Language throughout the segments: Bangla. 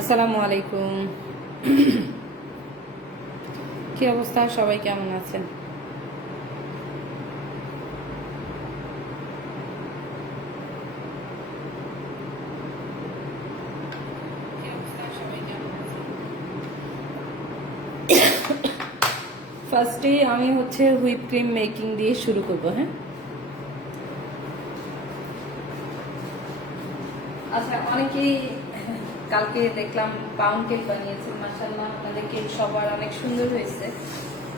আসসালামু আলাইকুম। কি অবস্থা, সবাই কেমন আছেন? ফার্স্টে আমি হুইপ ক্রিম মেকিং দিয়ে শুরু করব। হ্যাঁ, আচ্ছা, অনেকেই কালকে দেখলাম পাউন্ড কেক বানিয়েছেন, মাশাআল্লাহ আপনাদের কেক সবার অনেক সুন্দর হয়েছে।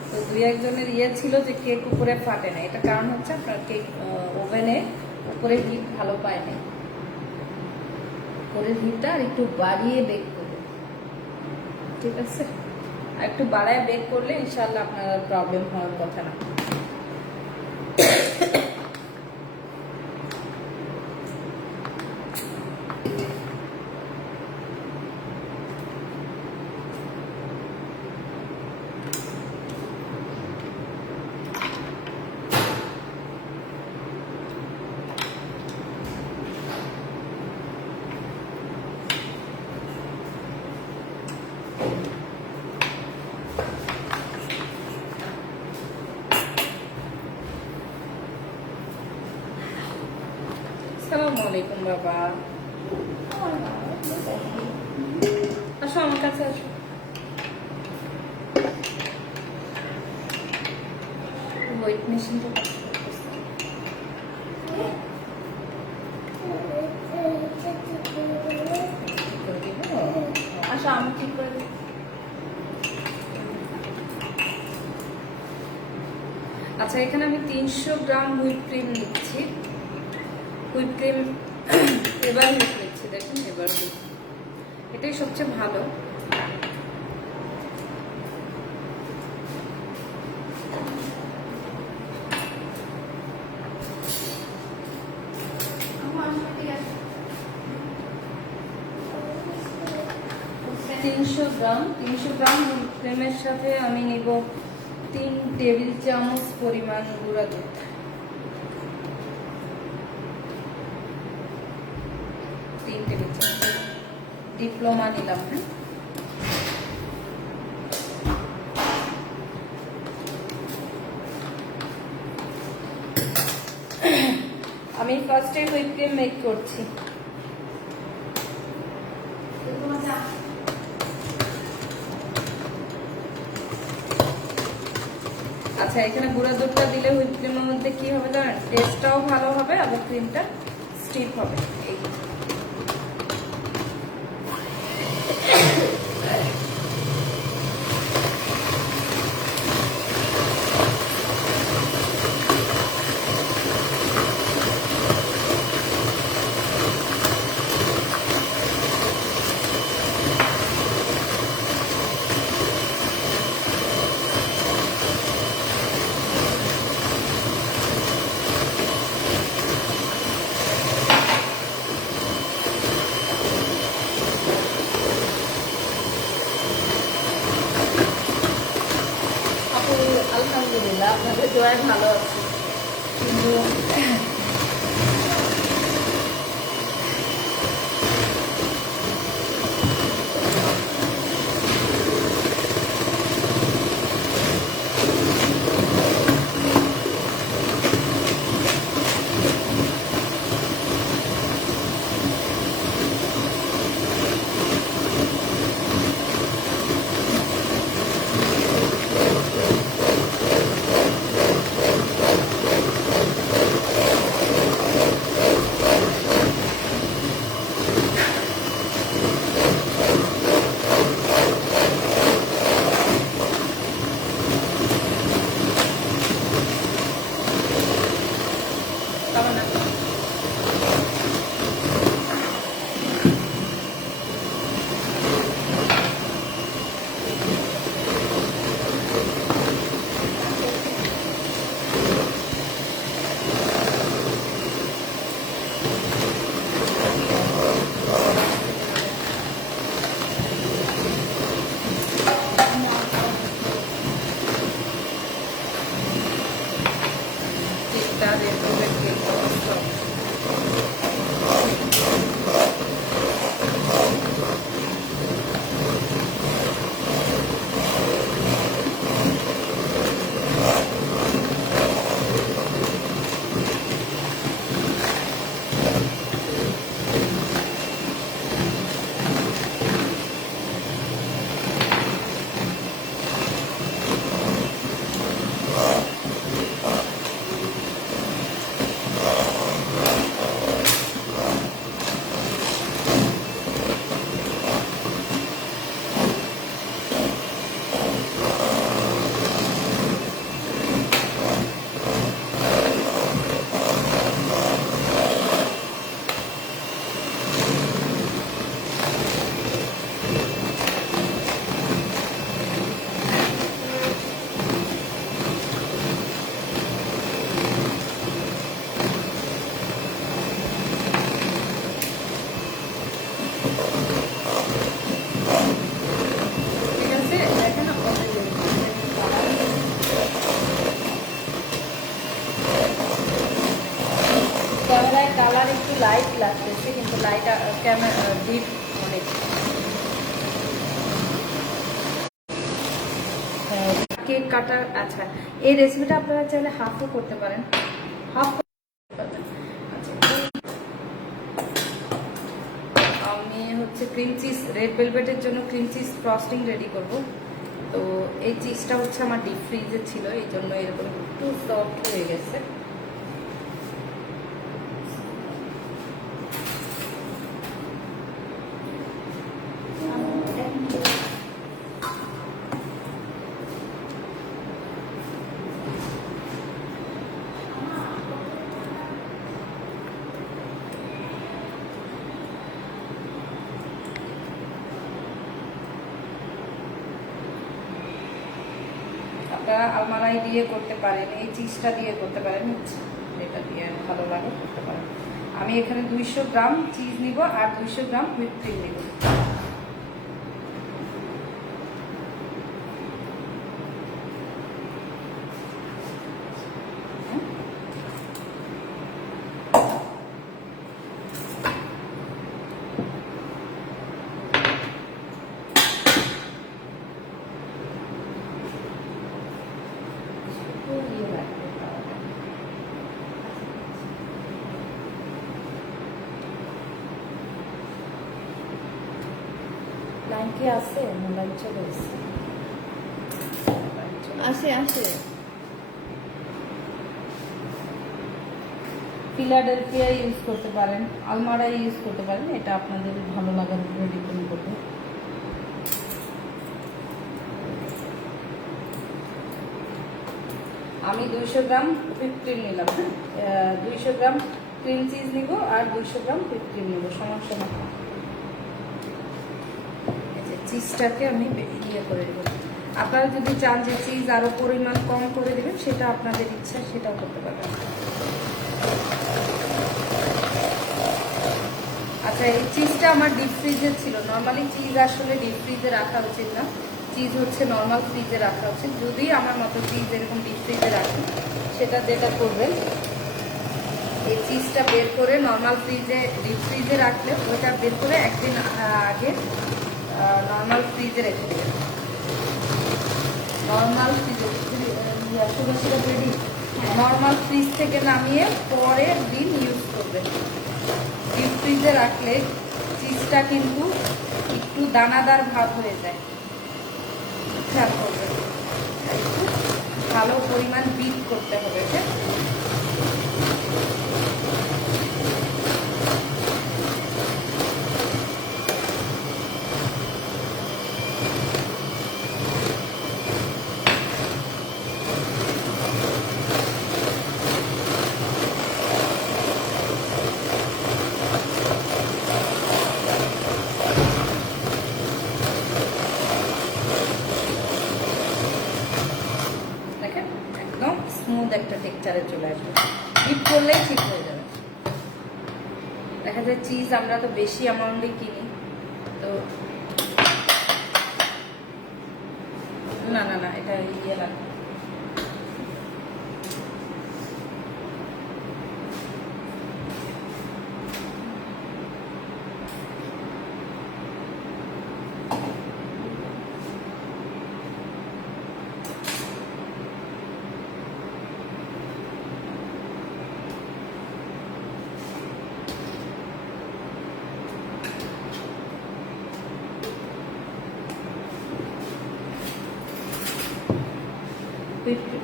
তো দুই একজনের ছিল যে কেক উপরে ফাটে না, এটা কারণ হচ্ছে আপনার কেক ওভেনে উপরে হিট ভালো পায় না। উপরের হিটটা আর একটু বাড়িয়ে বেক করবে, ঠিক আছে? আর একটু বাড়ায় বেক করলে ইনশাআল্লাহ আপনার প্রবলেম হওয়ার কথা না। আসসালামু আলাইকুম বাবা, আসো আমার কাছে আসো। ওয়েট মেশিনটা আসো, আমি ঠিক করে দিই। আচ্ছা, এখানে আমি 300 গ্রাম হুইপ ক্রিম নিচ্ছি। হুইপ ক্রিম এবার হুইপ নিচ্ছি, দেখুন এবার হুইপ, এটাই সবচেয়ে ভালো। তিনশো গ্রাম হুইপ ক্রিমের সাথে আমি নিব 3 টেবিল চামচ পরিমাণ গুঁড়া দুধ। ডিপ্লোমা নিলাম। হ্যাঁ, আমি ফার্স্টে হুইপ ক্রিম মেক করছি। আচ্ছা, এখানে গুঁড়া দুধটা দিলে হুইপ ক্রিমের মধ্যে কি হবে জানেন, টেস্টটাও ভালো হবে, আবার ক্রিমটা স্টিফ হবে। এই আলহামদুলিল্লাহ আপনাদের দোয়ায় ভালো আছে, কিন্তু একটু লাইট লাগতেছে, কিন্তু লাইট ক্যামেরা ডিপ অনেক। কেক কাটার, আচ্ছা এই রেসিপিটা আপনারা চাইলে হাফও করতে পারেন, হাফ পারবেন। আচ্ছা, আমি হচ্ছে ক্রিম চিজ, রেড ভেলভেটের জন্য ক্রিম চিজ ফ্রস্টিং রেডি করব। তো এই চিজটা হচ্ছে আমার ডিপ ফ্রিজে ছিল, এই জন্য এরকম একটু সফট হয়ে গেছে। আপনারা আলমারাই দিয়ে করতে পারেন, এই চিজটা দিয়ে করতে পারেন, যেটা দিয়ে ভালো লাগে করতে পারেন। আমি এখানে 200 গ্রাম চিজ নিব আর 200 গ্রাম হুইপ ক্রিম নিব। লাইন কি আছে? লাইন চলে এসেছে, আসে আসে। ফিলাডেলফিয়া ইউজ করতে পারেন, আলমারা ইউজ করতে পারেন, এটা আপনাদের ভালো লাগার উপরে ডিপেন্ড করবে। আমি 200 গ্রাম হুইপ ক্রিম নিলাম, 200 গ্রাম ক্রিম চিজ নিব আর 200 গ্রাম হুইপ ক্রিম নিব সমান সমান। চিজটাকে আমি ইয়ে করে দেবো। আপনারা যদি চান যে চিজ আরো পরিমাণ কম করে দেবেন, সেটা আপনাদের ইচ্ছা, সেটাও করতে পারবেন। আচ্ছা, এই চিজটা আমার ডিপ ফ্রিজে ছিল। নর্মালি চিজ আসলে ডিপ ফ্রিজে রাখা উচিত না, চিজ হচ্ছে নর্মাল ফ্রিজে রাখা উচিত। যদি আমার মতো চিজ এরকম ডিপ ফ্রিজে রাখি, সেটা যেটা করবেন, এই চিজটা বের করে নর্মাল ফ্রিজে, ডিপ ফ্রিজে রাখলে ওইটা বের করে একদিন আগে নর্মাল ফ্রিজে রেখে দেবেন। নর্মাল ফ্রিজে রেডি, নর্মাল ফ্রিজ থেকে নামিয়ে পরের দিন ইউজ করবেন। ডিপ ফ্রিজে রাখলে চিজটা কিন্তু একটু দানাদার ভাব হয়ে যায়, খেয়াল করবেন। একটু ভালো পরিমাণ বিট করতে হবে, হ্যাঁ। স্মুথ একটা টেক্সচারে চলে আসবে, বিট করলেই ঠিক হয়ে যাবে। দেখা যায় চিজ আমরা তো বেশি অ্যামাউন্টে কিনি, তো না না না এটা ইয়ে লাগবে।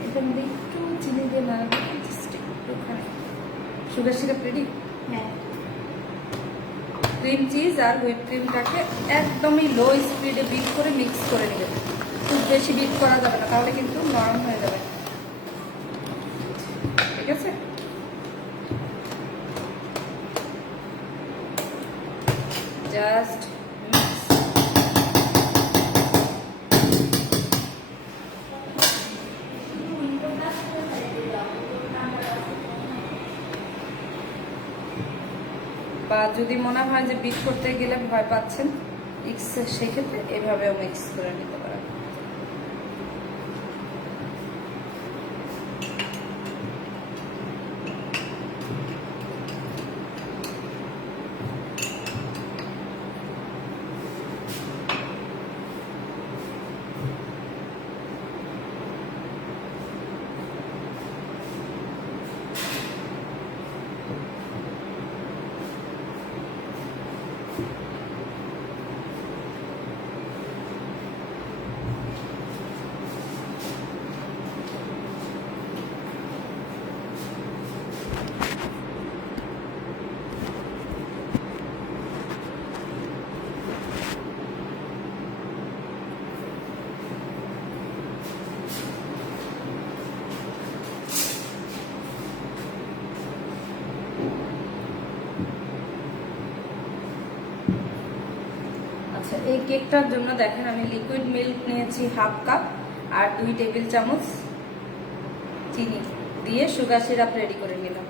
এটার মধ্যে একটু চিনি দিয়ে নাড়াবো, একটুখানি সুগার সিরাপ রেডি। হ্যাঁ, ক্রিম চিজ আর হুইপ ক্রিমটাকে একদমই লো স্পিডে বিট করে মিক্স করে নেবেন। খুব বেশি বিট করা যাবে না, তাহলে কিন্তু নরম হয়ে যাবে, ঠিক আছে। জাস্ট বা যদি মনে হয় যে বিট করতে গেলে ভয় পাচ্ছেন, সেক্ষেত্রে এভাবেও মিক্স করে নিতে পারেন। এই কেকটার জন্য দেখেন আমি লিকুইড মিল্ক নিয়েছি হাফ কাপ আর 2 টেবিল চামচ চিনি দিয়ে সুগার সিরাপ রেডি করে নিলাম।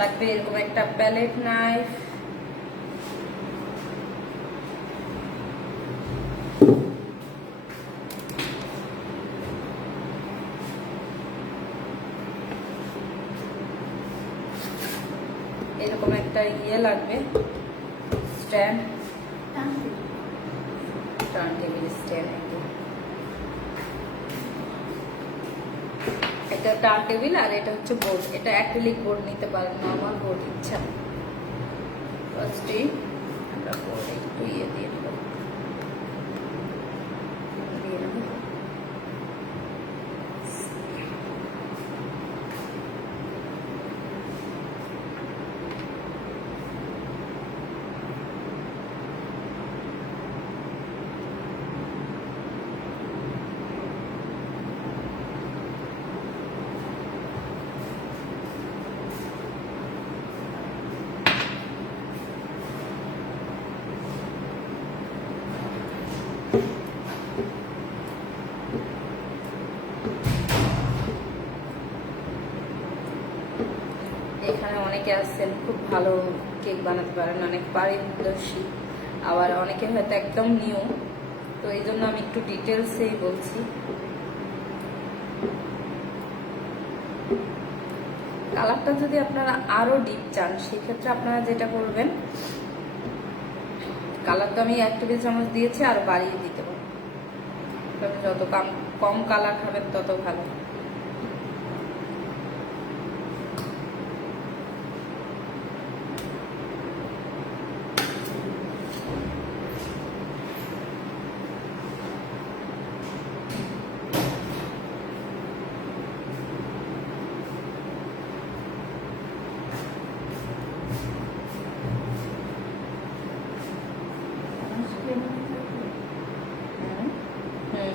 লাগবে এরকম একটা প্যালেট নাইফ, এরকম একটা লাগবে স্ট্যান্ড, টার্ন টেবিল স্ট্যান্ড, এটা টার্ন টেবিল আর এটা হচ্ছে বোর্ড। এটা অ্যাক্রিলিক বোর্ড নিতে পারেন, নর্মাল বোর্ড ইচ্ছা। ফার্স্টে আমরা বোর্ড একটু দিয়ে দেবো। এখানে অনেকে আছেন খুব ভালো কেক বানাতে পারেন, অনেক পারদর্শী, আবার অনেকে হয়তো একদম নিউ, তো এই জন্য আমি একটু ডিটেলসেই বলছি। কালারটা যদি আপনারা আরো ডিপ চান সেক্ষেত্রে আপনারা যেটা করবেন, কালার তো আমি 1 টেবিল চামচ দিয়েছি, আর বাড়িয়ে দিতে পারেন। যত কম কালার খাবেন তত ভালো।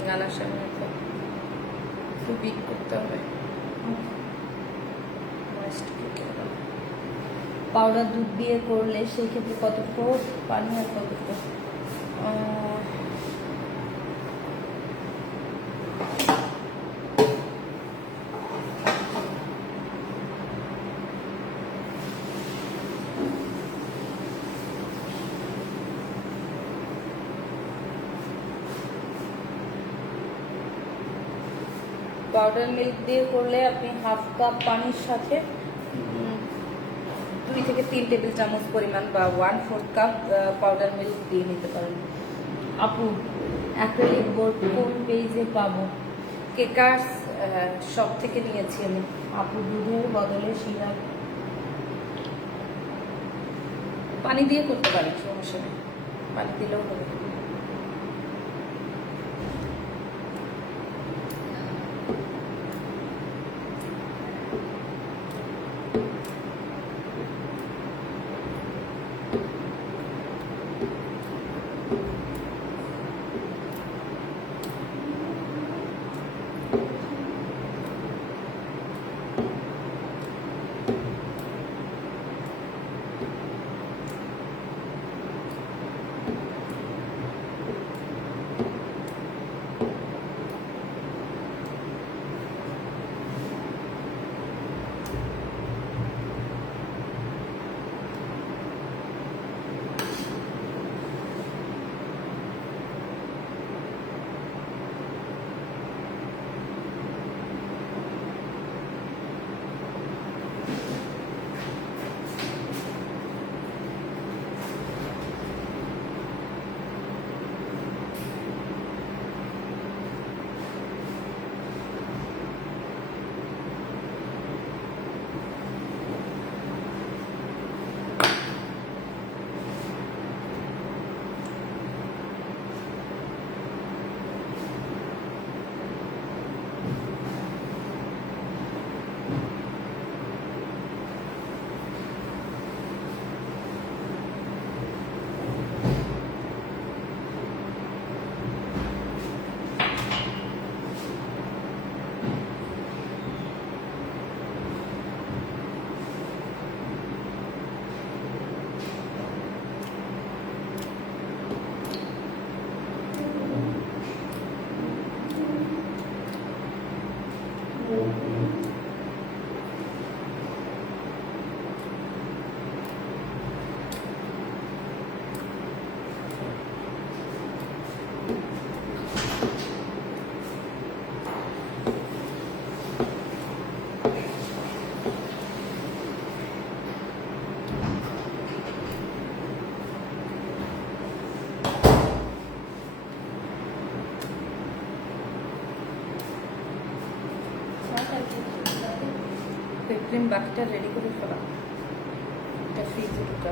গানার সামনে একটু বিট করতে হবে। পাউডার দুধ দিয়ে করলে সেই ক্ষেত্রে কতটুকু পানি আর কতটুকু পাউডার মিল্ক দিয়ে করলে আপনি হাফ কাপ পানির সাথে 2 থেকে 3 টেবিল চামচ পরিমাণ বা 1/4 কাপ পাউডার মিল্ক দিয়ে নিতে পারেন। আপু অ্যাক্রিলিক বোর্ড কোন পেজে পাবো? কেকার্স সব থেকে নিয়েছি আমি। আপু দুধের বদলে সিরাপ পানি দিয়ে করতে পারেন, সমস্যা নেই, পানি দিলেও হবে। ক্রিম বাকিটা রেডি করে ফেলা, এটা ফ্রিজে ঢুকা।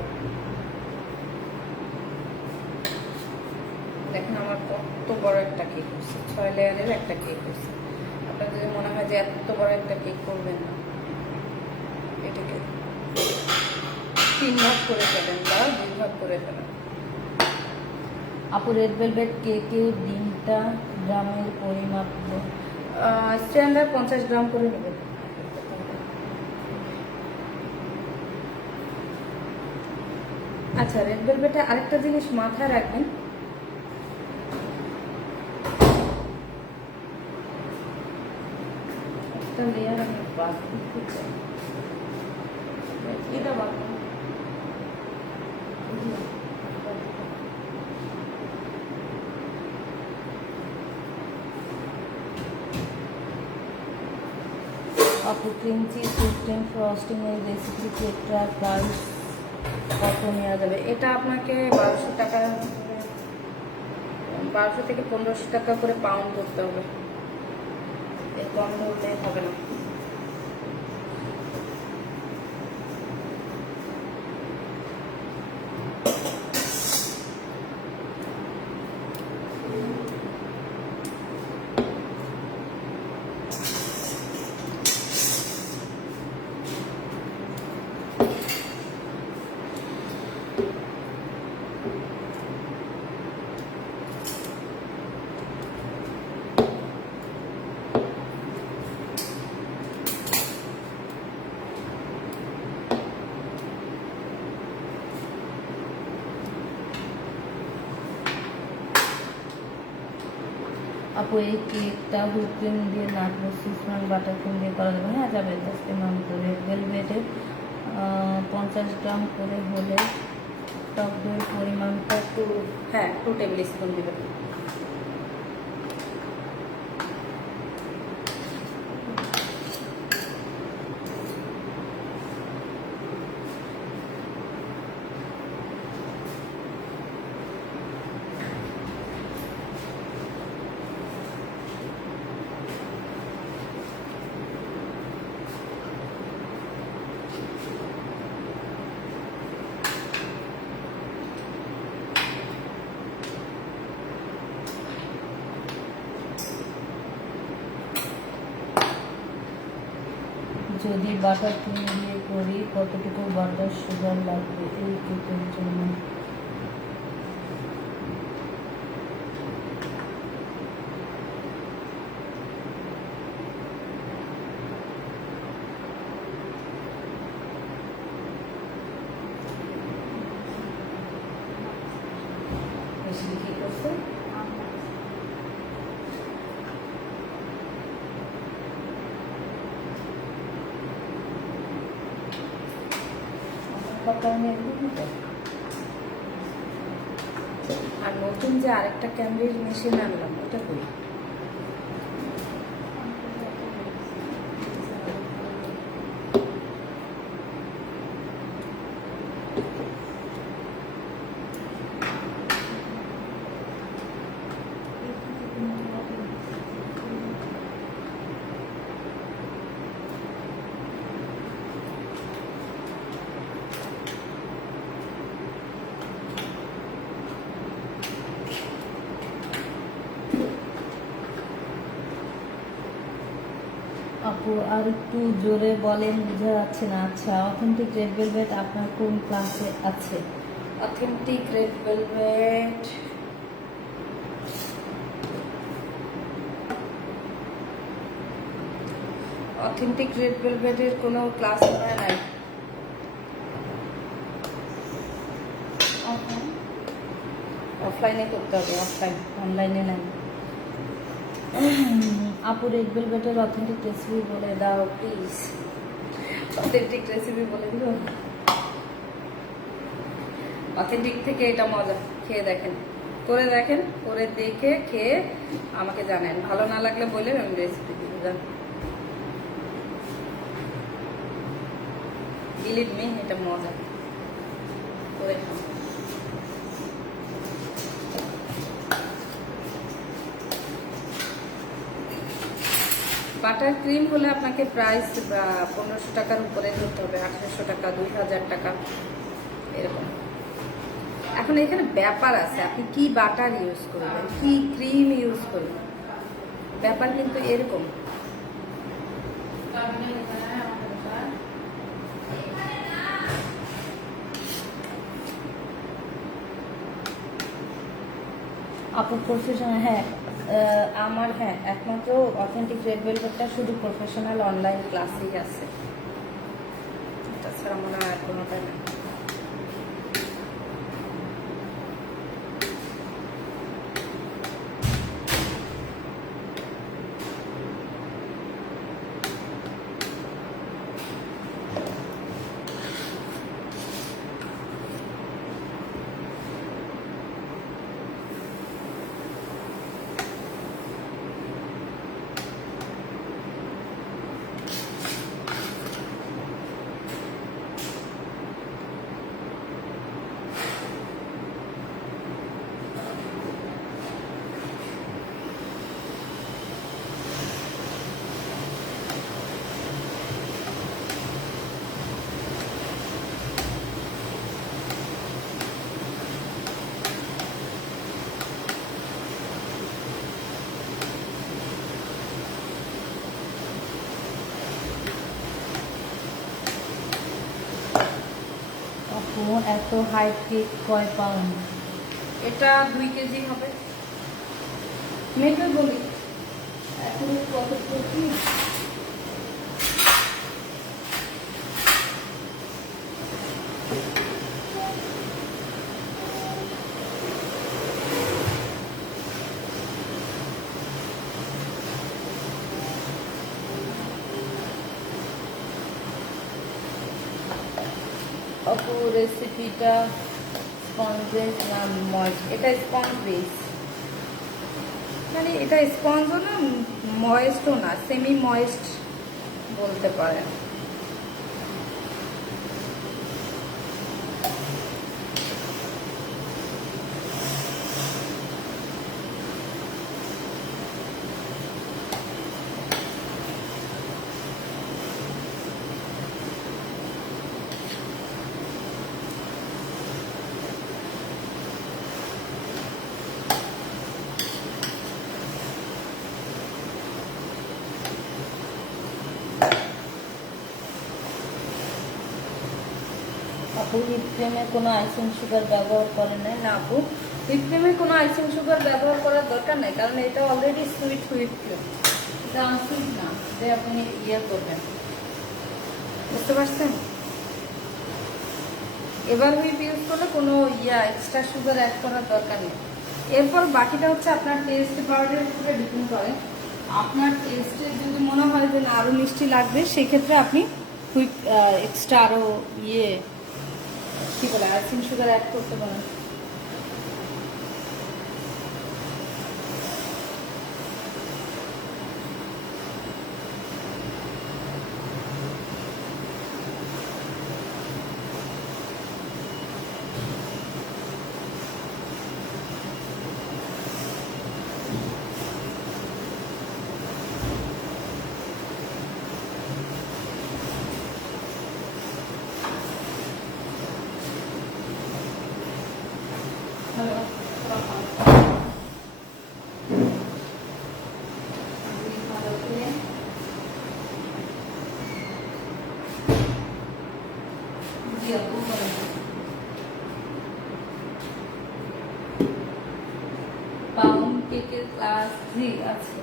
দেখেন আমার কত বড় একটা কেক হচ্ছে, 6 লেয়ারের একটা কেক হচ্ছে। আপনার যদি মনে হয় যে এত বড় একটা কেক করবেন না, এটাকে 3 ভাগ করে ফেলেন বা 2 ভাগ করে ফেলেন। আপু রেড ভেলভেট কেকে ডিমটা গ্রামের পরিমাপ স্ট্যান্ডার্ড 50 গ্রাম করে নেবেন। আচ্ছা, রেড ভেলভেটে আরেকটা জিনিস মাথায় রাখবেন, একটা লেয়ার আমি বাদ দিতে চাই, এটা বাদ দিন। আপু ক্রিম চিজ সিস্টেম ফ্রস্টিং এর রেসিপি কেকটা প্রাইস কত নেওয়া যাবে? এটা আপনাকে 1200 টাকা, 1200 থেকে 1500 টাকা করে পাউন্ড করতে হবে, এর কম হলে হবে না। আপু এই কেকটা হুইপ ক্রিম দিয়ে নাটবো সিসমান বাটার ক্রিম দিয়ে করা যাবে? হ্যাঁ যাবে। জাস্ট এমাউন্ট করে ভেলভেটে 50 গ্রাম করে হলে টক দইয়ের পরিমাণটা হ্যাঁ 2 টেবিল স্পুন দিবেন। যদি বাটার ক্রিম দিয়ে করি কতটুকু বাটার সুগার লাগবে এই কেকের জন্য? বেশি কি করছে? আর নতুন যে আরেকটা ক্যামব্রিজ মেশিন আনলাম ওটা করি। আপু আর একটু জোরে বলেন, বোঝা যাচ্ছে না। আচ্ছা, অথেন্টিক রেড ভেলভেট আপনার কোন ক্লাসে আছে? Authentic red velvet authentic red ভেলভেটের কোনো ক্লাস হয় নাই। অফলাইনে করতে হবে, অফলাইন, অনলাইনে নাই। আপু রেড ভেলভেটের অথেন্টিক রেসিপি বলে দাও প্লিজ। অথেন্টিক রেসিপি বলে দিব? অথেন্টিক থেকে এটা মজা, খেয়ে দেখেন, করে দেখেন, করে দেখে খেয়ে আমাকে জানেন। ভালো না লাগলে বলে আমি রেসিপি দিব, জান। বিলিভ মি, এটা মজা, করে খান। বাটার ক্রিম হলে আপনাকে প্রাইস 1500 টাকার উপরে ধরতে হবে, 1800 টাকা, 2000 টাকা এরকম। এখন এখানে ব্যাপার আছে, আপনি কি বাটার ইউজ করবেন, কি ক্রিম ইউজ করবেন, ব্যাপার কিন্তু এরকম। আপু প্রফেশনাল, হ্যাঁ আমার, হ্যাঁ একমাত্র অথেন্টিক রেড ভেলভেটটা শুধু প্রফেশনাল অনলাইন ক্লাসেই আছে, তাছাড়া মনে হয় আর কোনোটাই না। আপু এত হাই কেক কয় পাউন্ড? এটা 2 কেজি হবে। মেপে বলি এখন কত কেজি। আপু রেসিপিটা স্পঞ্জ বেস না ময়েস্ট? এটা স্পঞ্জ বেস, মানে এটা স্পঞ্জও না ময়েস্টও না, সেমি ময়েস্ট বলতে পারেন। আপু হুইপ ক্রিমে কোনো আইসিং সুগার ব্যবহার করে না? না আপু, হুইপ ক্রিমে কোনো আইসিং সুগার ব্যবহার করার দরকার নেই, কারণ এটা অলরেডি সুইট হুইপ ক্রিম, এটা আনসুইট না যে আপনি ইয়ে করবেন, বুঝতে পারছেন? এবার হুইপ ইউজ করলে কোনো এক্সট্রা সুগার অ্যাড করার দরকার নেই। এরপর বাকিটা হচ্ছে আপনার টেস্ট পাউডারের উপরে ডিপেন্ড করে। আপনার টেস্টে যদি মনে হয় যে না আরও মিষ্টি লাগবে, সেক্ষেত্রে আপনি হুইপ এক্সট্রা আরও কি বলে আইসিং সুগার অ্যাড করতে পারেন। পাউন্ড কেকের ক্লাস 3 আছে।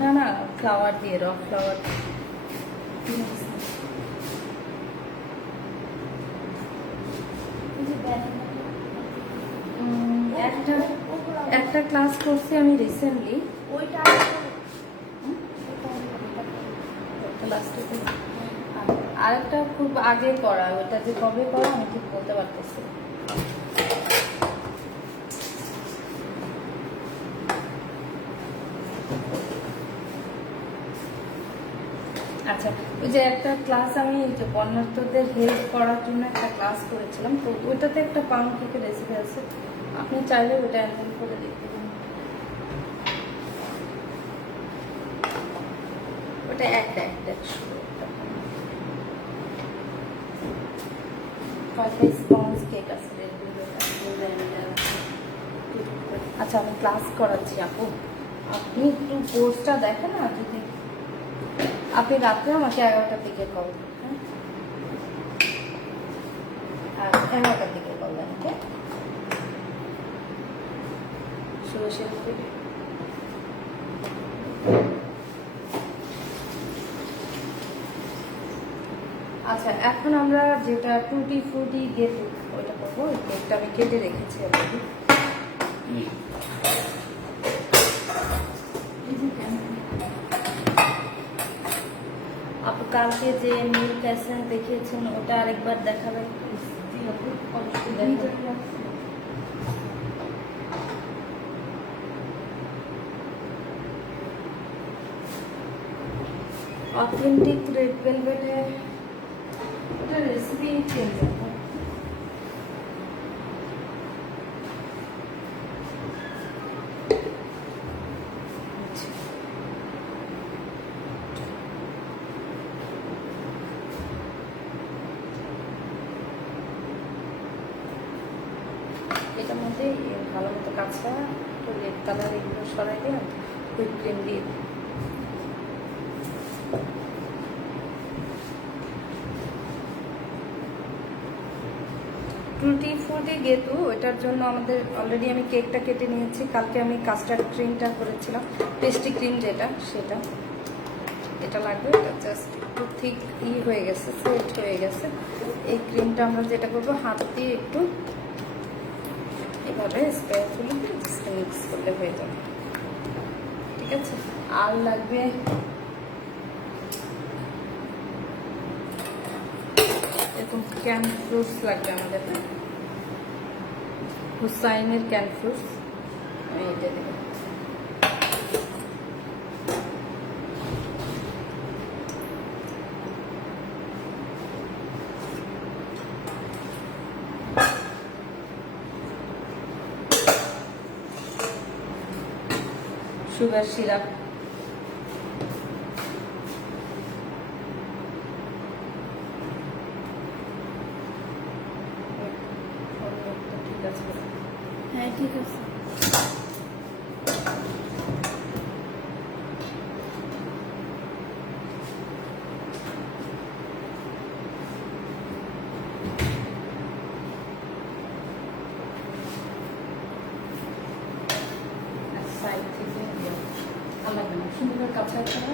না না, ফ্লাওয়ার দিয়ে, র ফ্লাওয়ার। একটা একটা ক্লাস করছি আমি রিসেন্টলি, ওইটা আরেকটা খুব আগে করা, ওটা যে কবে করা আমি ঠিক বলতে পারতেছি। আচ্ছা, ওই যে একটা ক্লাস আমি এই যে বন্যার্থদের হেল্প করার জন্য একটা ক্লাস করেছিলাম, তো ওইটাতে একটা পাউন্ড কেকের রেসিপি আছে, আপনি চাইলে ওটা অ্যাড করে দেখতে পারেন। ওটা একটা স্পঞ্জ কেক আছে। আচ্ছা, আমি ক্লাস করাচ্ছি আপু, আপনি একটু কোর্সটা দেখেন না, যদি আপনি রাত্রে আমাকে 11টার দিকে কল দেন, হ্যাঁ, আর 11টার দিকে কল দেন, ওকে? আচ্ছা, এখন আমরা যেটা টুটি ফ্রুটি গেট ওইটা করবো। ওই কেকটা আমি কেটে রেখেছি অলরেডি। আপু কালকে যে মিল্ক এসেন্স দেখিয়েছেন ওটা আরেকবার দেখাবেন প্লিজ? অথেন্টিক রেড ভেলভেটে ওটা রেসিপি চেঞ্জ হবে। এটার মধ্যে ভালো মতো কাঁচা একটু রেড কালার এগুলো সরাই দিয়ে হুইপ ক্রিম দিয়ে দিই। টুটি ফ্রুটি গেতু ওইটার জন্য আমাদের অলরেডি আমি কেকটা কেটে নিয়েছি। কালকে আমি কাস্টার্ড ক্রিমটা করেছিলাম, পেস্ট্রি ক্রিম যেটা, সেটা এটা লাগবে। এটা জাস্ট একটু ঠিক হয়ে গেছে, সেট হয়ে গেছে। এই ক্রিমটা আমরা যেটা করবো, হাত দিয়ে একটু এভাবে স্প্যাচুলা মিক্স করলে হয়ে যাবে, ঠিক আছে? আর লাগবে এরকম ক্যান ফ্রুটস লাগবে আমাদের, হুসাইনের ক্যান ফ্রুটস, আমি এটা দেবো। সুগার সিরাপ, ঠিক আছে? হ্যাঁ ঠিক আছে। সাইড থেকে আলাদা না, সুন্দর কাছে আছে না?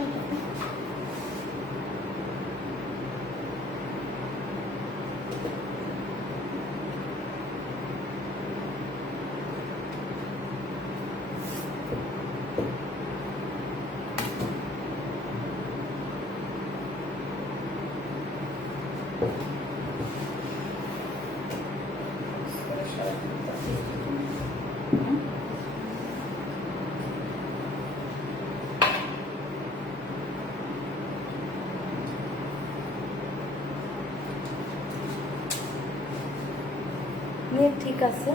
নেট ঠিক আছে?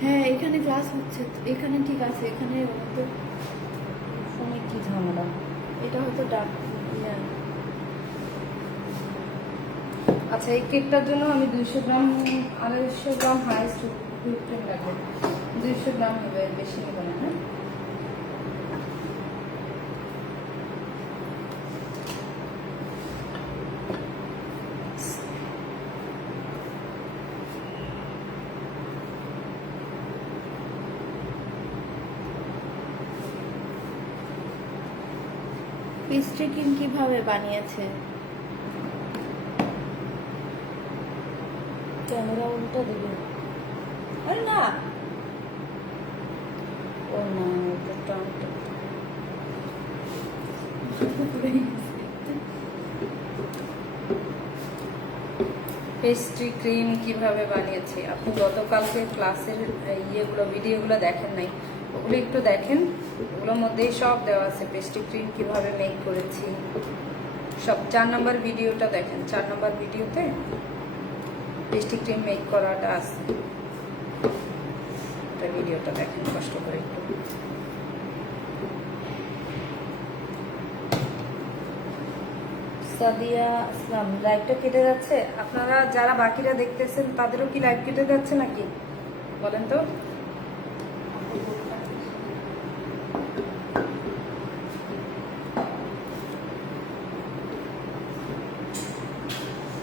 হ্যাঁ এখানে ক্লাস হচ্ছে তো, এখানে ঠিক আছে। এখানে হয়তো ফোনে কি ঝামেলা? এটা হয়তো ডার্ক। আচ্ছা, এই কেকটার জন্য আমি 200 গ্রাম 250 গ্রাম হাইস্ট হুইপ ক্রিম লাগবে। 200 গ্রাম নেবে, বেশি নেবে না, হ্যাঁ? পেস্ট্রি ক্রিম কিভাবে বানিয়েছে? ক্যামেরা উল্টা দেবে। আরে না, ও না, এটা টানটা পেস্ট্রি ক্রিম কিভাবে বানিয়েছি আপনি গতকালকে ক্লাসের ভিডিওগুলো দেখেন নাই, ওগুলো একটু দেখেন। ওগুলোর মধ্যেই সব দেওয়া আছে, পেস্ট্রি ক্রিম কিভাবে মেক করেছি সব। 4 নম্বর ভিডিওটা দেখেন, 4 নম্বর ভিডিওতে পেস্ট্রি ক্রিম মেক করাটা আছে, ভিডিওটা দেখেন কষ্ট করে একটু। সাদিয়া ইসলাম, লাইভটা কেটে যাচ্ছে? আপনারা যারা বাকিরা দেখতেছেন তাদেরও কি লাইভ কেটে যাচ্ছে নাকি বলেন তো?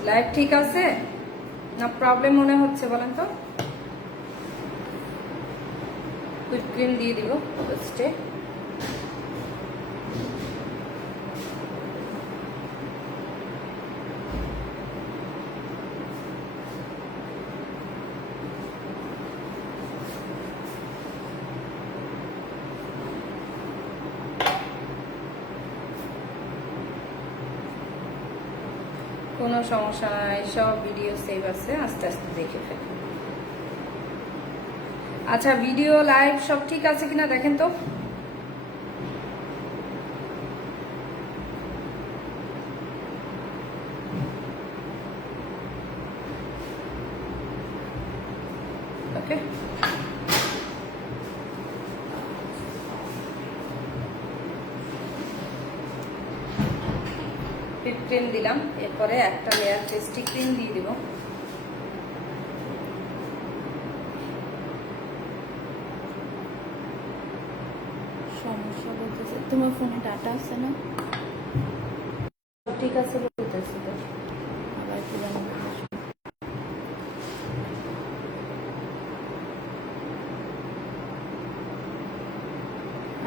লাইভ ঠিক আছে না প্রবলেম মনে হচ্ছে বলেন তো? হুইপ ক্রিম দিয়ে দিব ফার্স্টে। কোনো সমস্যা নাই, সব ভিডিও সেভ আছে, আস্তে আস্তে দেখে ফেলুন। আচ্ছা, ভিডিও লাইভ সব ঠিক আছে কিনা দেখেন তো। ওকে, হুইপ ক্রিম দিলাম, এরপরে একটা লেয়ার পেস্ট্রি ক্রিম দিয়ে দিব। সমস্যা বলতেছে তোমার ফোনে ডাটা আছে না? ঠিক আছে বলতেছি তো। আবার কি জানো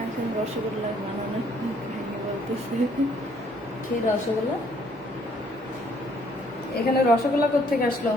এখন রসগোল্লা বানানো ভেঙে বলতেছে। কি রসগোল্লা? এখানে রসগোল্লা কোত্থেকে আসলো?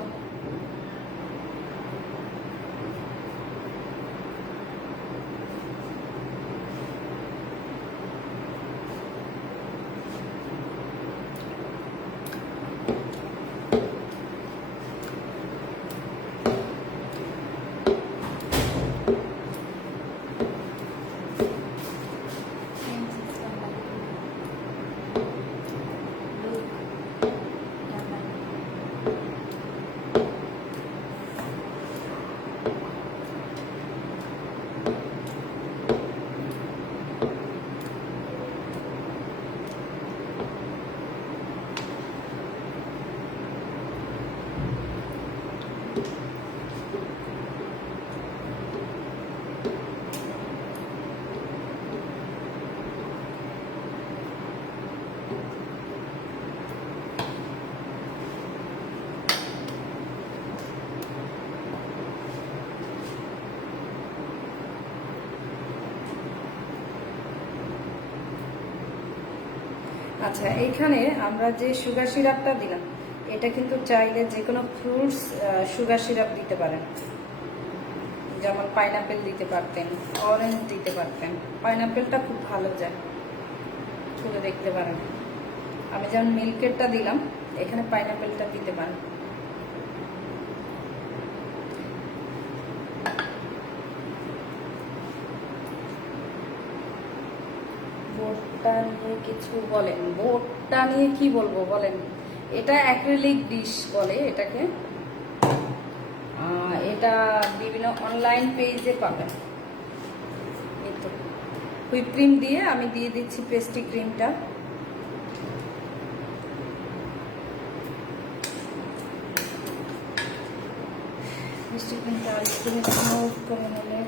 আচ্ছা, এইখানে আমরা যে সুগার সিরাপটা দিলাম, এটা কিন্তু চাইলে যে কোনো ফ্রুটস সুগার সিরাপ দিতে পারেন। যেমন পাইনাপেল দিতে পারতেন, অরেঞ্জ দিতে পারতেন। পাইনাপেলটা খুব ভালো যায়, খুলে দেখতে পারেন। আমি যেমন মিল্কেরটা দিলাম, এখানে পাইনাপেলটা দিতে পারেন। বোর্ডটা নিয়ে কিছু বলেন। বোর্ডটা নিয়ে কি বলবো বলেন? এটা অ্যাক্রিলিক ডিশ বলে এটাকে। এটা বিভিন্ন অনলাইন পেজে পাবেন। এই তো হুইপ ক্রিম দিয়ে আমি দিয়ে দিচ্ছি পেস্ট্রি ক্রিমটা। পেস্ট্রি ক্রিমটা আর একটু স্মুথ করে নিলে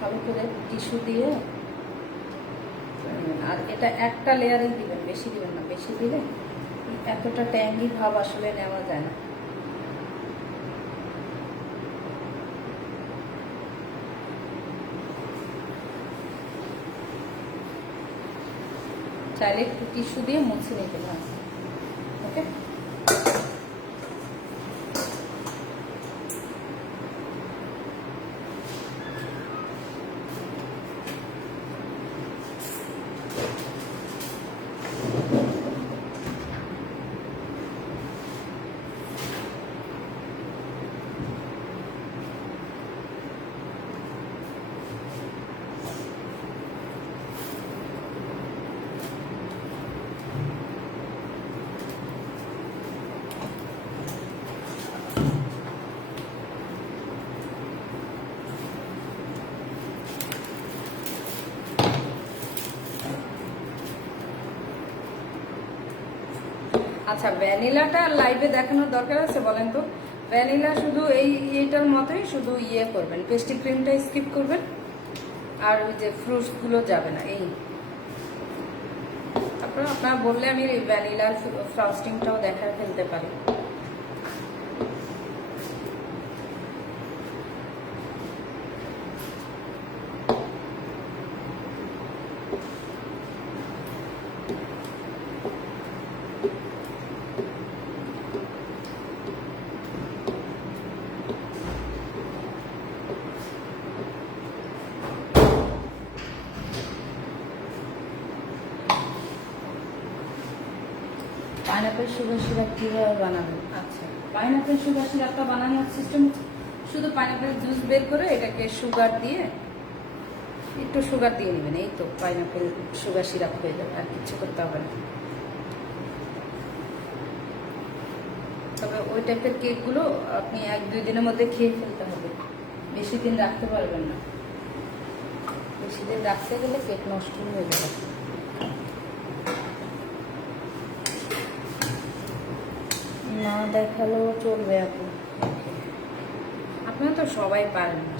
ভালো করে টিস্যু দিয়ে। আর এটা একটা লেয়ারেই দিবেন, বেশি দিবেন না, বেশি দিলে এতটা ট্যাঙ্গি ভাব আসলে নেওয়া যায় না। চাইলে একটু টিস্যু দিয়ে মুছে নিতে পারেন। ওকে, আচ্ছা ভ্যানিলাটা লাইভে দেখানোর দরকার আছে বলেন তো? ভ্যানিলা শুধু এইটার মতোই, শুধু ইয়ে করবেন, পেস্ট্রি ক্রিমটা স্কিপ করবেন, আর ওই যে ফ্রুটসগুলো যাবে না। এই তারপর আপনারা বললে আমি ভ্যানিলার ফ্রস্টিংটাও দেখা ফেলতে পারি। পাইনাপেল সুগার সিরাপ কীভাবে বানাবেন? আচ্ছা, পাইনাপেল সুগার সিরাপটা বানানোর সিস্টেম শুধু পাইনাপেল জুস বের করে এটাকে সুগার দিয়ে, একটু সুগার দিয়ে নেবেন, এই তো পাইনাপেল সুগার সিরাপ হয়ে যাবে, আর কিছু করতে হবে না। তবে ওই টাইপের কেকগুলো আপনি 1-2 দিনের মধ্যে খেয়ে ফেলতে হবে, বেশি দিন রাখতে পারবেন না। বেশি দিন রাখতে গেলে কেক নষ্ট হয়ে যাবে। না দেখালেও চলবে আপু। আপনারা তো সবাই পারেন না।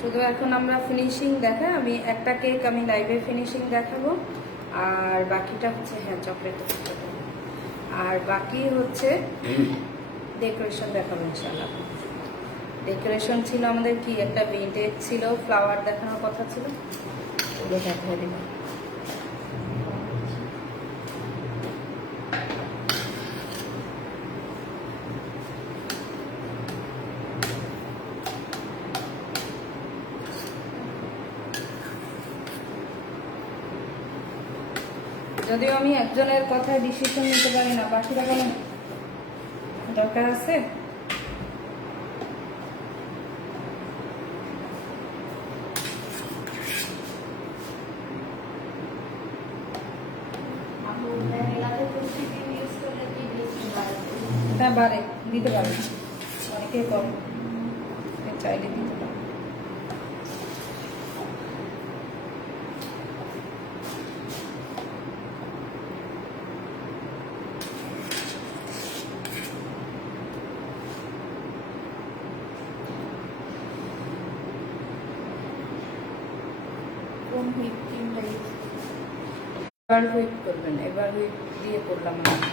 শুধু এখন আমরা ফিনিশিং দেখাই, আমি একটা কেক আমি লাইভে ফিনিশিং দেখাবো, আর বাকিটা হচ্ছে হ্যাঁ চকলেট, আর বাকি হচ্ছে ডেকোরেশন দেখাবো ইনশাল্লাহ। ডেকোরেশন ছিল আমাদের কি, একটা ভিন্টেজ ছিল, ফ্লাওয়ার দেখানোর কথা ছিল, ওগুলো দেখাই দিব। যদিও আমি একজনের কথায় ডিসিশন নিতে পারি না, বাকিরা কোনো দরকার আছে? হ্যাঁ বাড়ে, দিতে পারে, অনেকে কম, চাইলে দিতে পারে। কোন হুইপ ক্রিমটা ইউজ? এবার হুইপ করবেন, এবার হুইপ দিয়ে করলাম আমি।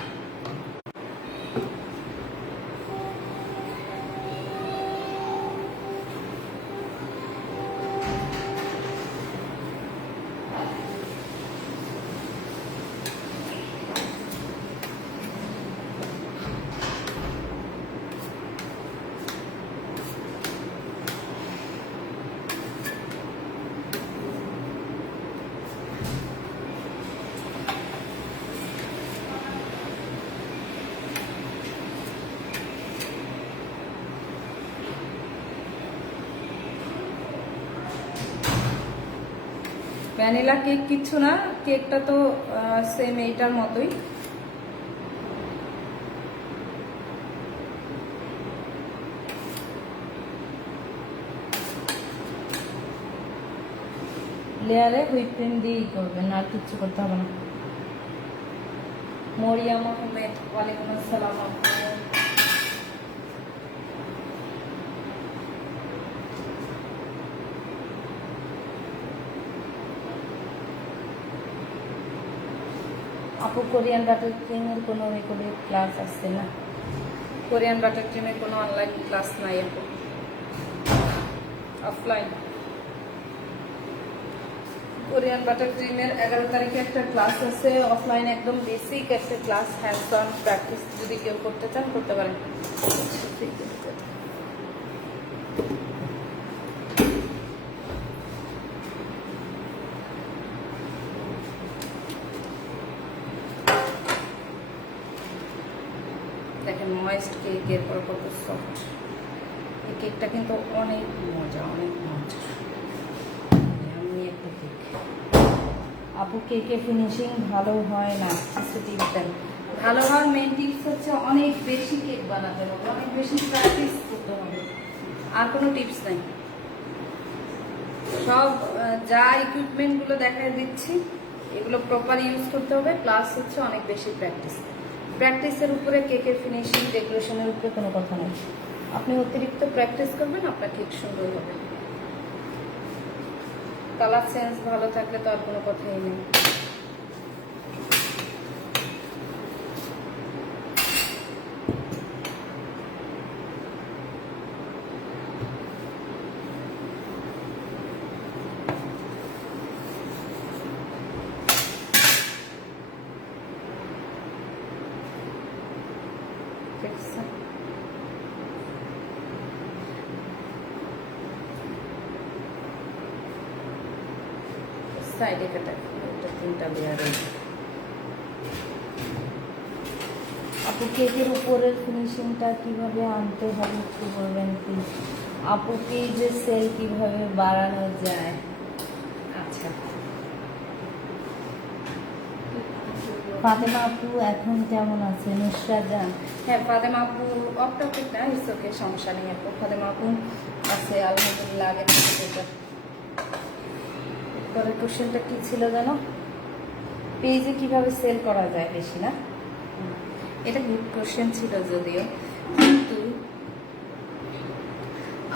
ভ্যানিলা কেক কিচ্ছু না, কেকটা তো সেম এইটার মতোই। লেয়ারে হুইপ ক্রিম দিয়েই করবেন, আর কিচ্ছু করতে হবে না। মরিয়াম আহমেদ, ওয়ালাইকুম আসসালাম। আপু কোরিয়ান বাটার ক্রিমের কোনো রেকর্ডেড ক্লাস আসছে না? কোরিয়ান বাটার ক্রিমের কোনো অনলাইন ক্লাস নাই, অফলাইন। কোরিয়ান বাটার ক্রিমের 11 তারিখে একটা ক্লাস আছে, অফলাইন একদম বেসিক একটা ক্লাস, হ্যান্ডস অন প্র্যাকটিস যদি কেউ করতে চান করতে পারেন। দেখেন ময়েস্ট কেক, এরপর কত সফট। এই কেকটা কিন্তু অনেক মজা, অনেক মজা। আমি একটা কেক, আপু কেকে ফিনিশিং ভালো হয় না, কিছু টিপস দেন। ভালো হওয়ার মেন টিপস হচ্ছে অনেক বেশি কেক বানাতে হবে, অনেক বেশি প্র্যাকটিস করতে হবে, আর কোনো টিপস নেই। সব যা ইকুইপমেন্টগুলো দেখায় দিচ্ছি এগুলো প্রপার ইউজ করতে হবে, প্লাস হচ্ছে অনেক বেশি প্র্যাকটিস। প্র্যাকটিসের উপরে কেকের ফিনিশিং ডেকোরেশনের উপরে কোনো কথা নেই। আপনি অতিরিক্ত প্র্যাকটিস করবেন, আপনার কেক সুন্দর হবে। কালার সেন্স ভালো থাকলে তো আর কোনো কথাই নেই। দেখছেন? সাইডে কাটা একটা 3টা লেয়ার। আপু কেকের উপরের ফিনিশিংটা কিভাবে আনতে হবে একটু বলবেন প্লিজ। আপু পেজের সেল কিভাবে বাড়ানো যায়? আচ্ছা, ফাতেমা আপু এখন কেমন আছে? নুসরাত জান, হ্যাঁ ফাতেমা আপু অফ টপিক না, ইটস ওকে, সমস্যা নেই আপু। ফাতেমা আপু আছে আলহামদুলিল্লাহ। আগে থেকে যেটা পরের কোশ্চেনটা কি ছিল জানো? পেজে কিভাবে সেল করা যায় বেশি, না? এটা গুড কোশ্চেন ছিল যদিও, কিন্তু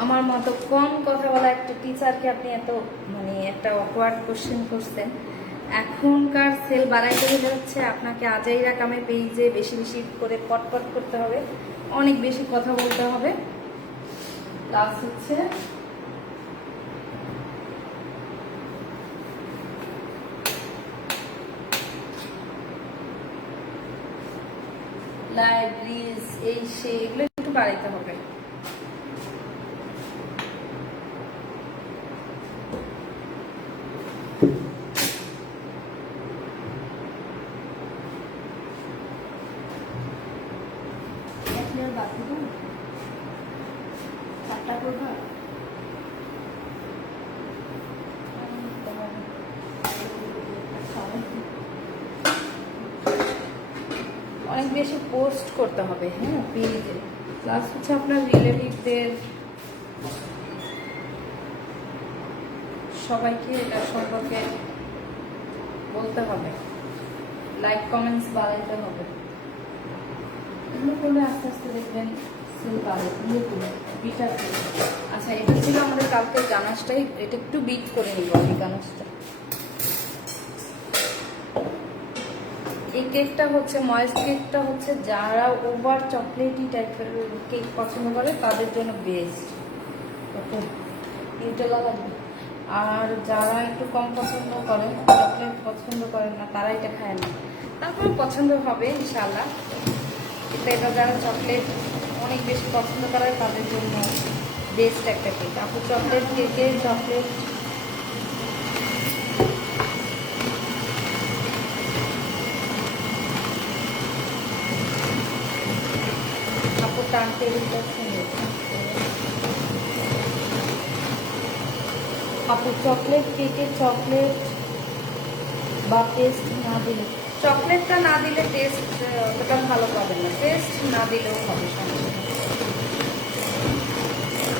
আমার মতো কম কথা বলা একটা টিচারকে আপনি এত মানে একটা অকওয়ার্ড কোশ্চেন করছেন। এখনকার সেল বাড়াইতে হলে হচ্ছে আপনাকে আজাই রাকামে পেজে বেশি বেশি করে পটপট করতে হবে, অনেক বেশি কথা বলতে হবে, প্লাস হচ্ছে লাইব্রেরিজ এই সে এগুলো একটু বাড়াইতে হবে। অনেক বেশি পোস্ট করতে হবে, হ্যাঁ পেজে, প্লাস হচ্ছে আপনার রিলেটিভদের সবাইকে এটা সম্পর্কে বলতে হবে, লাইক কমেন্টস বাড়াইতে হবে। এগুলো করলে আস্তে আস্তে দেখবেন সেল বাড়ে। আচ্ছা, এটা ছিল আমাদের কালকে গানাশটাই, এটা একটু বিট করে নিব আমি গানাশটা। এই কেকটা হচ্ছে ময়েস্ট কেকটা হচ্ছে যারা ওভার চকলেটি টাইপের কেক পছন্দ করে তাদের জন্য বেস্ট। ওকে, নিউটেলা লাগবে। আর যারা একটু কম পছন্দ করেন, চকলেট পছন্দ করেন না, তারা এটা খায় না, তারপরে পছন্দ হবে ইনশাল্লাহ। কিন্তু এটা যারা চকলেট অনেক বেশি পছন্দ করে তাদের জন্য বেস্ট একটা কেক। আপু চকলেট কেকে চকলেট টানতে আপু চকলেট কেকে চকলেট বা পেস্ট না দিলে, চকলেটটা না দিলে টেস্ট অতটা ভালো পাবেন না, টেস্ট না দিলেও হবে, সমস্যা নেই।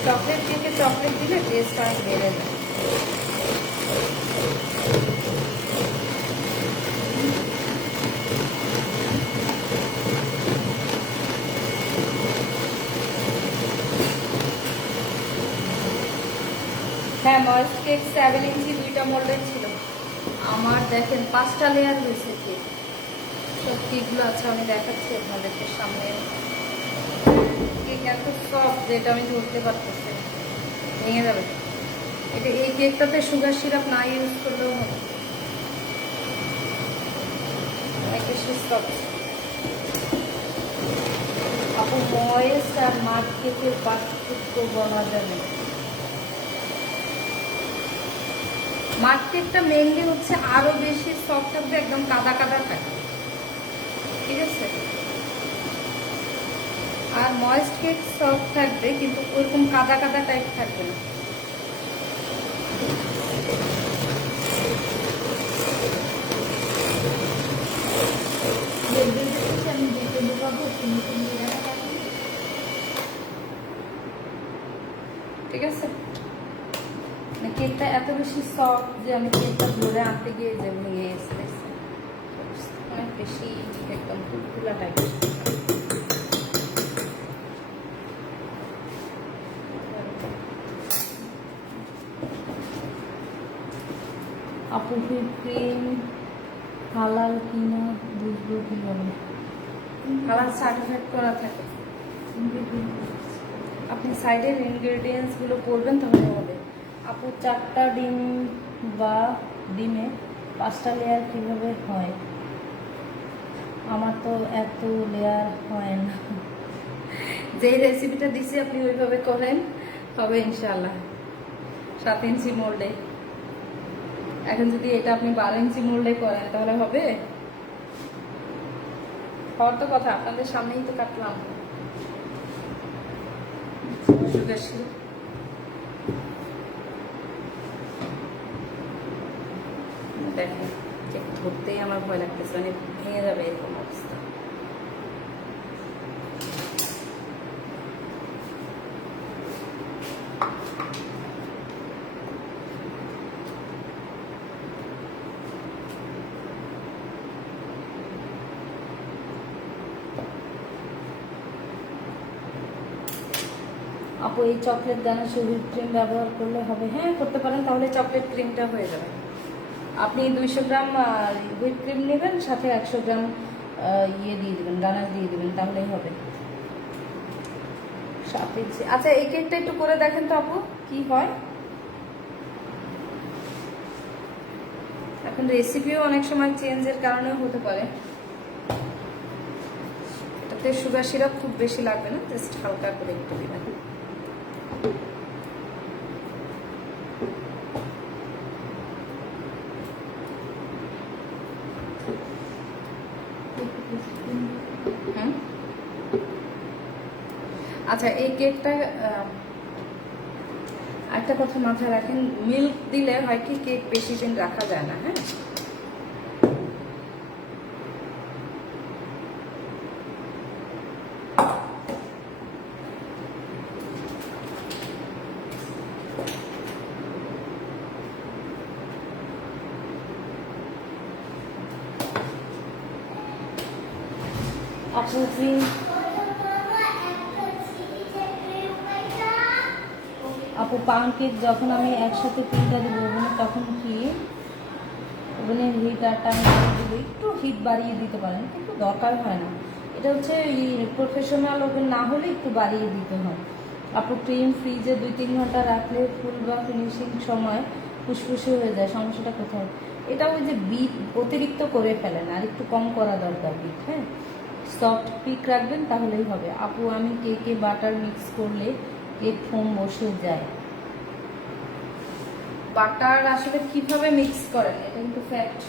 চকলেট কেকে চকলেট দিলে টেস্ট অনেক বেড়ে যায়। হ্যাঁ, ময়েস্ট কেক 7 ইঞ্চি 2টা মোল্ডের ছিল আমার। দেখেন 5টা লেয়ার হয়েছে কেক। সব কেকগুলো আছে, আমি দেখাচ্ছি আপনাদেরকে সামনে। কেক এত সফট যেটা আমি ধরতে পারতেছি, ভেঙে যাবে। এটা এই কেকটাতে সুগার সিরাপ না ইউজ করলেও হবে, অনেক বেশি সফট। আপু ময়েস্ট আর মাঠ কেকের পার্থক্য বলা যাবে? মাঠ কেকটা মেনলি হচ্ছে আরো বেশি সফট থাকবে, একদম কাদা কাদা থাকে, ঠিক আছে? আর ময়েস্ট কেক সফট থাকবে কিন্তু ওরকম কাদা কাদা টাইপ থাকবে না। আমি দেখে দেবো, ঠিক আছে, মানে কেকটা এত বেশি সফট যে আমি কেকটা ধরে আনতে গিয়ে যে ভেঙে এসেছে, অনেক বেশি একদম ফুলফুলা টাইপের। আপু ক্রিম হালাল কিনা বুঝবো কিভাবে? কালার সার্টিফাইড করা থাকে, আপনি সাইডের ইনগ্রেডিয়েন্টস গুলো পড়বেন তাহলে হবে। আপু 4টা ডিম বা ডিমে 5টা লেয়ার কিভাবে হয়? আমার তো এত লেয়ার হয় না। যে রেসিপিটা দিছি আপনি ওইভাবে করেন, হবে ইনশাআল্লাহ। 7 ইঞ্চি মোল্ডে, এখন যদি এটা আপনি 12 ইঞ্চি মোল্ডে করেন তাহলে হবে? হওয়ার তো কথা, আপনাদের সামনেই তো কাটলাম। সুগার সিরাপ দেখেন, কেক ধরতেই আমার ভয় লাগতেছে, মানে ভেঙে যাবে এরকম অবস্থা। আপু এই চকলেট দানা হুইপ ক্রিম ব্যবহার করলে হবে? হ্যাঁ, করতে পারেন, তাহলে চকলেট ক্রিমটা হয়ে যাবে। আপনি 200 গ্রাম হুইপ ক্রিম নেবেন, সাথে 100 গ্রাম ইয়ে দিয়ে দিবেন, গানাশ দিয়ে দিবেন, তাহলেই হবে। 7 ইঞ্চি। আচ্ছা, এই কেকটা একটু করে দেখেন তো আপু কি হয়। এখন রেসিপিও অনেক সময় চেঞ্জের কারণেও হতে পারে। এটাতে সুগার সিরাপ খুব বেশি লাগবে না, জাস্ট হালকা করে একটু দিবেন। আচ্ছা, এই কেকটা একটা কথা মাথায় রাখেন, মিল্ক দিলে হয় কি কেক বেশি দিন রাখা যায় না। হ্যাঁ, আপু ক্রিম আপু পাউন্ড কেক যখন আমি একসাথে 3টা দেবো ওভেনে, তখন কি ওভেনের হিট আর টাইম দিলে একটু হিট বাড়িয়ে দিতে পারেন, কিন্তু দরকার হয় না। এটা হচ্ছে প্রফেশনাল ওভেন না হলে একটু বাড়িয়ে দিতে হয়। আপু ক্রিম ফ্রিজে 2-3 ঘন্টা রাখলে ফুল বা ফিনিশিং সময় ফুসফুসে হয়ে যায়, সমস্যাটা কোথায়? এটা ওই যে বিট অতিরিক্ত করে ফেলেন, আর একটু কম করা দরকার বিট। হ্যাঁ, সফট পিক রাখবেন তাহলেই হবে। আপু আমি কেকে বাটার মিক্স করলে কেক ফোম বসে যায়। বাটার আসলে কিভাবে মিক্স করেন এটা কিন্তু ফ্যাক্ট।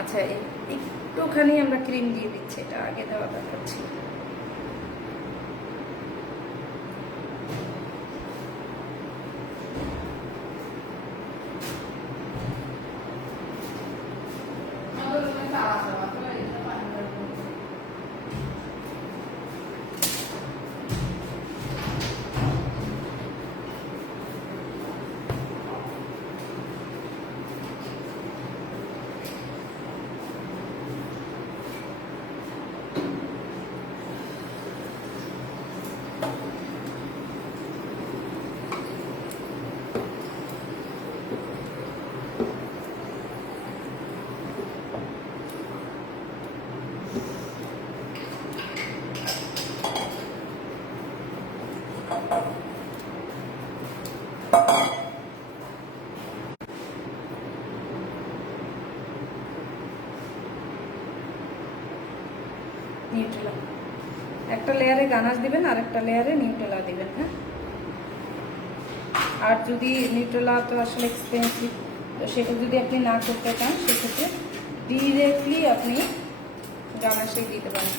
আচ্ছা, একটুখানি আমরা ক্রিম দিয়ে দিচ্ছি, এটা আগে দেওয়া দরকার ছিল। নিউট্রেলা। একটা লেয়ারে গানাশ দিবেন আর একটা লেয়ারে নিউট্রেলা দিবেন। হ্যাঁ, আর যদি নিউট্রেলা তো আসলে এক্সপেন্সিভ, তো সেটা যদি আপনি না করতে চান সেক্ষেত্রে ডিরেক্টলি আপনি গানাশে দিতে পারেন।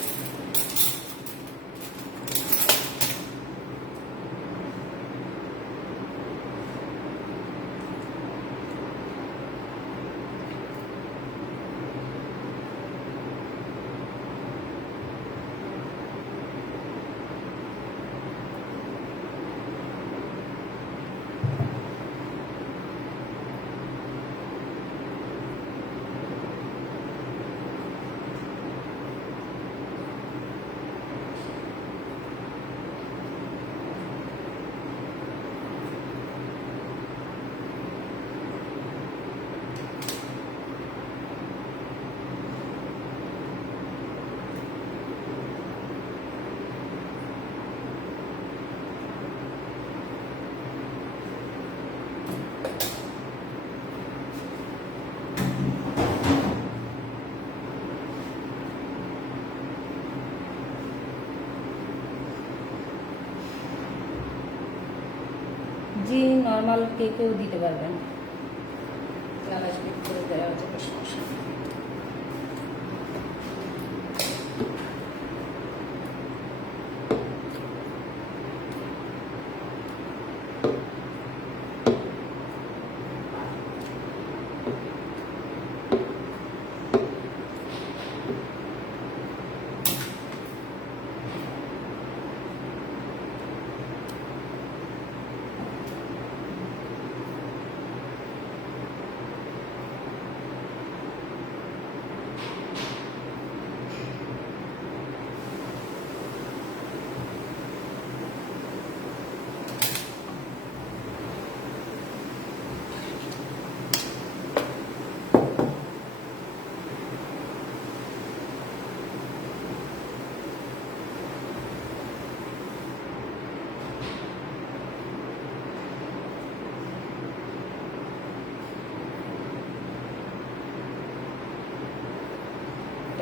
জি, নর্মাল কেকেও দিতে পারবেন। গানাশ বিট করে দেওয়া যাবে, সমস্যা নেই।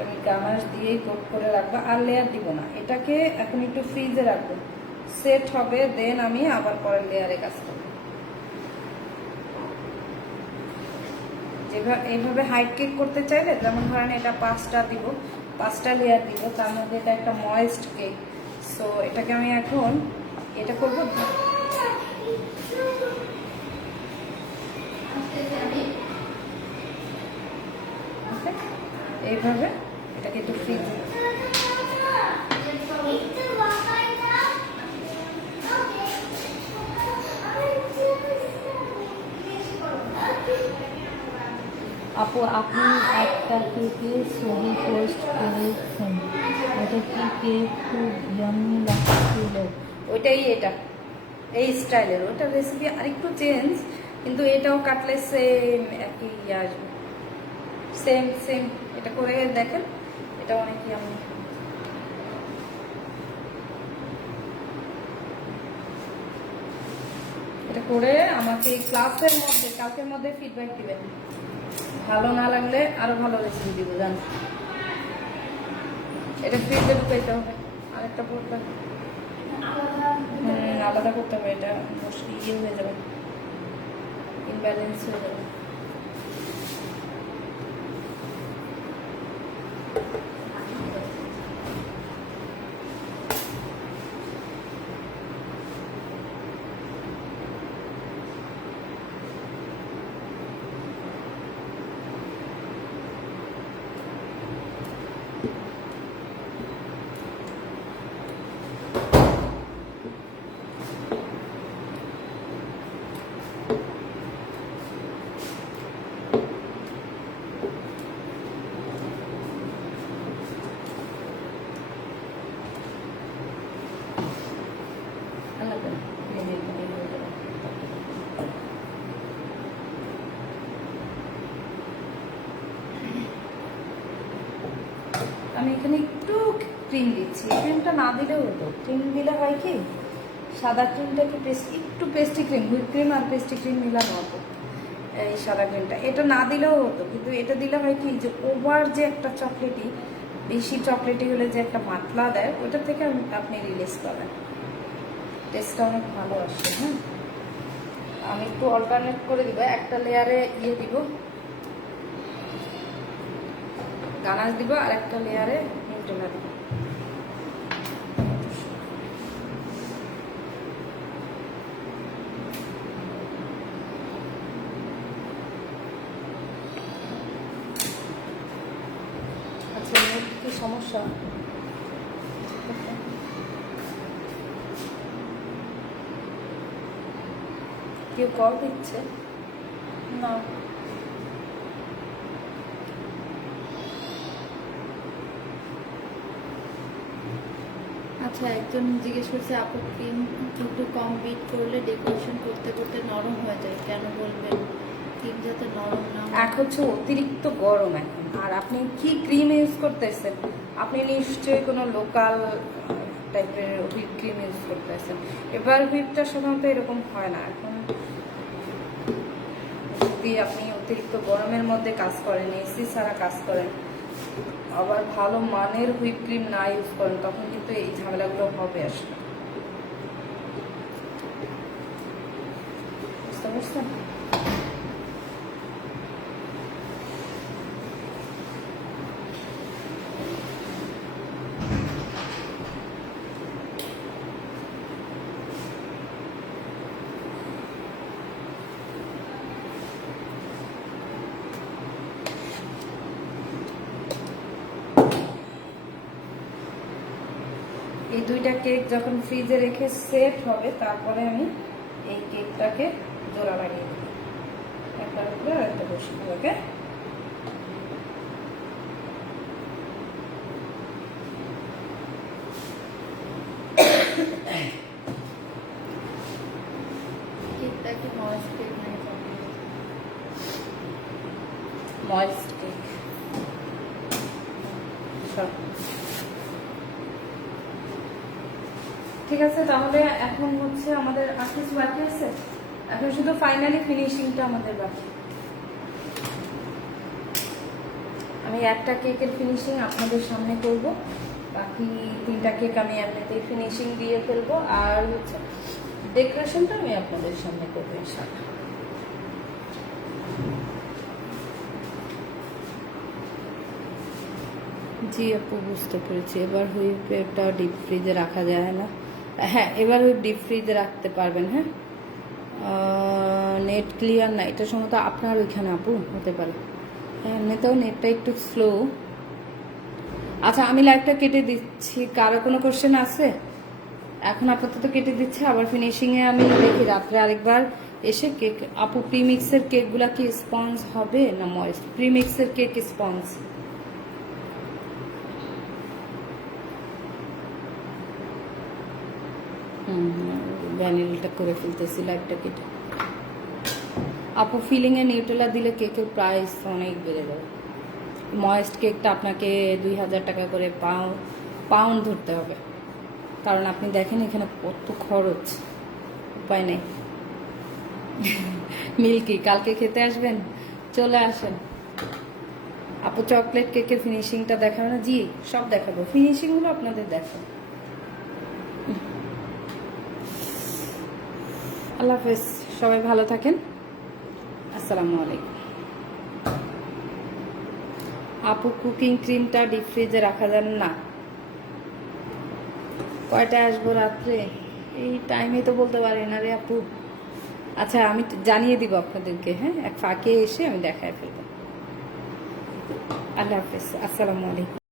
আমি গানাশ দিয়েই কোট করে রাখবো, আর লেয়ার দিব না। এটাকে এখন একটু ফ্রিজে রাখবো, সেট হবে, দেন আমি আবার পরের লেয়ারে কাজ করবো। যেভাবে এইভাবে হাইট কেক করতে চাইলে, যেমন ধরেন এটা 5টা দিব, 5টা লেয়ার দিব, তার মধ্যে এটা একটা ময়েস্ট কেক। সো এটাকে আমি এখন এটা করবো, এইভাবে এটাকে একটু ফ্রিজে। আপু, আপনি একটা কেকে ছবি পোস্ট করেছেন, ওটা কি কেক খুব ইয়াম্মি লাগছিল? ওইটাই, এটা এই স্টাইলের, ওটা রেসিপি আরেকটু চেঞ্জ, কিন্তু এটাও কাটলে সেম একই ইয়ে আসবে, সেম সেম। এটা করে দেখেন, এটা অনেক ইয়াম্মি। এটা করে আমাকে ক্লাসের মধ্যে, কালকের মধ্যে ফিডব্যাক দিবেন। ভালো না লাগলে আরো ভালো রেসিপি দিব, জান। এটা ফ্রিজে ঢুকাইতে হবে, আরেকটা পড়বে, আলাদা করতে হবে, এটা মুশকিল ইয়ে হয়ে যাবে, ইনব্যালেন্স হয়ে যাবে। আমি এখানে একটু ক্রিম দিচ্ছি, ক্রিমটা না দিলেও হতো। ক্রিম দিলে হয় কি, সাদা ক্রিমটাকে একটু পেস্ট্রি ক্রিম, হুইপ ক্রিম আর পেস্ট্রি ক্রিম মিলানো হতো, এই সাদা ক্রিমটা। এটা না দিলেও হতো, কিন্তু এটা দিলে হয় কি যে ওভার যে একটা চকলেটই বেশি চকলেটি হলে যে একটা মাতলা দেয় ওটা থেকে আপনি রিলিজ পাবেন, টেস্টটা অনেক ভালো আসে। হ্যাঁ, আমি একটু অল্টারনেট করে দিব, একটা লেয়ারে দিব গানাশ দিব আর একটা লেয়ারে নিউটেলা দিব। আচ্ছা, নেট কি সমস্যা? কেউ কল দিচ্ছে না? আচ্ছা, একজন জিজ্ঞেস করছে আপু ক্রিম একটু কম বিট করলে ডেকোরেশন করতে করতে নরম হয়ে যায়, কেন বলবেন? ক্রিম যাতে নরম না হয়। এক হচ্ছে অতিরিক্ত গরম এখন, আর আপনি কি ক্রিম ইউজ করতেছেন? আপনি নিশ্চয়ই কোনো লোকাল টাইপের হুইপ ক্রিম ইউজ করতেছেন। এবার হুইপটা সাধারণত এরকম হয় না। এখন যদি আপনি অতিরিক্ত গরমের মধ্যে কাজ করেন, এসি ছাড়া কাজ করেন, আবার ভালো মানের হুইপ ক্রিম না ইউজ করেন, তখন কিন্তু এই ঝামেলাগুলো হবে আসলে। বুঝতে পারছেন? এই দুইটা কেক যখন ফ্রিজে রেখে সেট হবে, তারপরে আমি এই কেকটাকে জোড়া লাগিয়ে দেবো, একটার উপরে আর একটা বসে ওকে। কেকটা কি ময়েস্ট কেক নাকি চকলেট? Moist cake. ঠিক আছে, তাহলে এখন হচ্ছে আমাদের আর কিছু বাকি আছে, এখন শুধু ফাইনালি ফিনিশিংটা আমাদের বাকি। আমি একটা কেকের ফিনিশিং আপনাদের সামনে করব, বাকি তিনটা কেক আমি এমনিতেই ফিনিশিং দিয়ে ফেলবো, আর হচ্ছে ডেকোরেশনটা আমি আপনাদের সামনে করবো ইনশাআল্লাহ। জি আপু, বুঝতে পেরেছি। এবার হুইপটা ডিপ ফ্রিজে রাখা যায় না। হ্যাঁ, এবার হুইপ ডিপ ফ্রিজে রাখতে পারবেন। হ্যাঁ, নেট ক্লিয়ার না, এটা সম্ভবত আপনার ওইখানে আপু হতে পারে। হ্যাঁ, এমনিতেও নেটটা একটু স্লো। আচ্ছা, আমি লাইভটা কেটে দিচ্ছি। কারো কোনো কোশ্চেন আছে? এখন আপাতত কেটে দিচ্ছে, আবার ফিনিশিংয়ে আমি দেখি রাত্রে আরেকবার এসে কেক। আপু, প্রিমিক্সের কেকগুলা কি স্পঞ্জ হবে না ময়েস্ট? প্রিমিক্সের কেক স্পঞ্জ। ভ্যানিলটা করে ফেলতেছি লাইভটা কেটে। আপু, ফিলিংয়ে নিউটেলা দিলে কেকের প্রাইস অনেক বেড়ে যাবে। ময়েস্ট কেকটা আপনাকে 2000 টাকা করে পাউন্ড ধরতে হবে, কারণ আপনি দেখেন এখানে কত খরচ। উপায় নেই। মিল্কি, কালকে খেতে আসবেন? চলে আসেন। আপু, চকলেট কেকের ফিনিশিংটা দেখাবে না? জি, সব দেখাবো, ফিনিশিংগুলো আপনাদের দেখাবো। আল্লাহ হাফেজ, সবাই ভালো থাকেন। আসসালামু আলাইকুম। আপু, কুকিং ক্রিমটা ডিপ ফ্রিজে রাখা যাবে না? কয়টায় আসবো রাত্রে? এই টাইমে তো বলতে পারি না রে আপু। আচ্ছা, আমি জানিয়ে দিব আপনাদেরকে। হ্যাঁ, এক ফাঁকে এসে আমি দেখায় ফেলবো। আল্লাহ হাফেজ, আসসালামু আলাইকুম।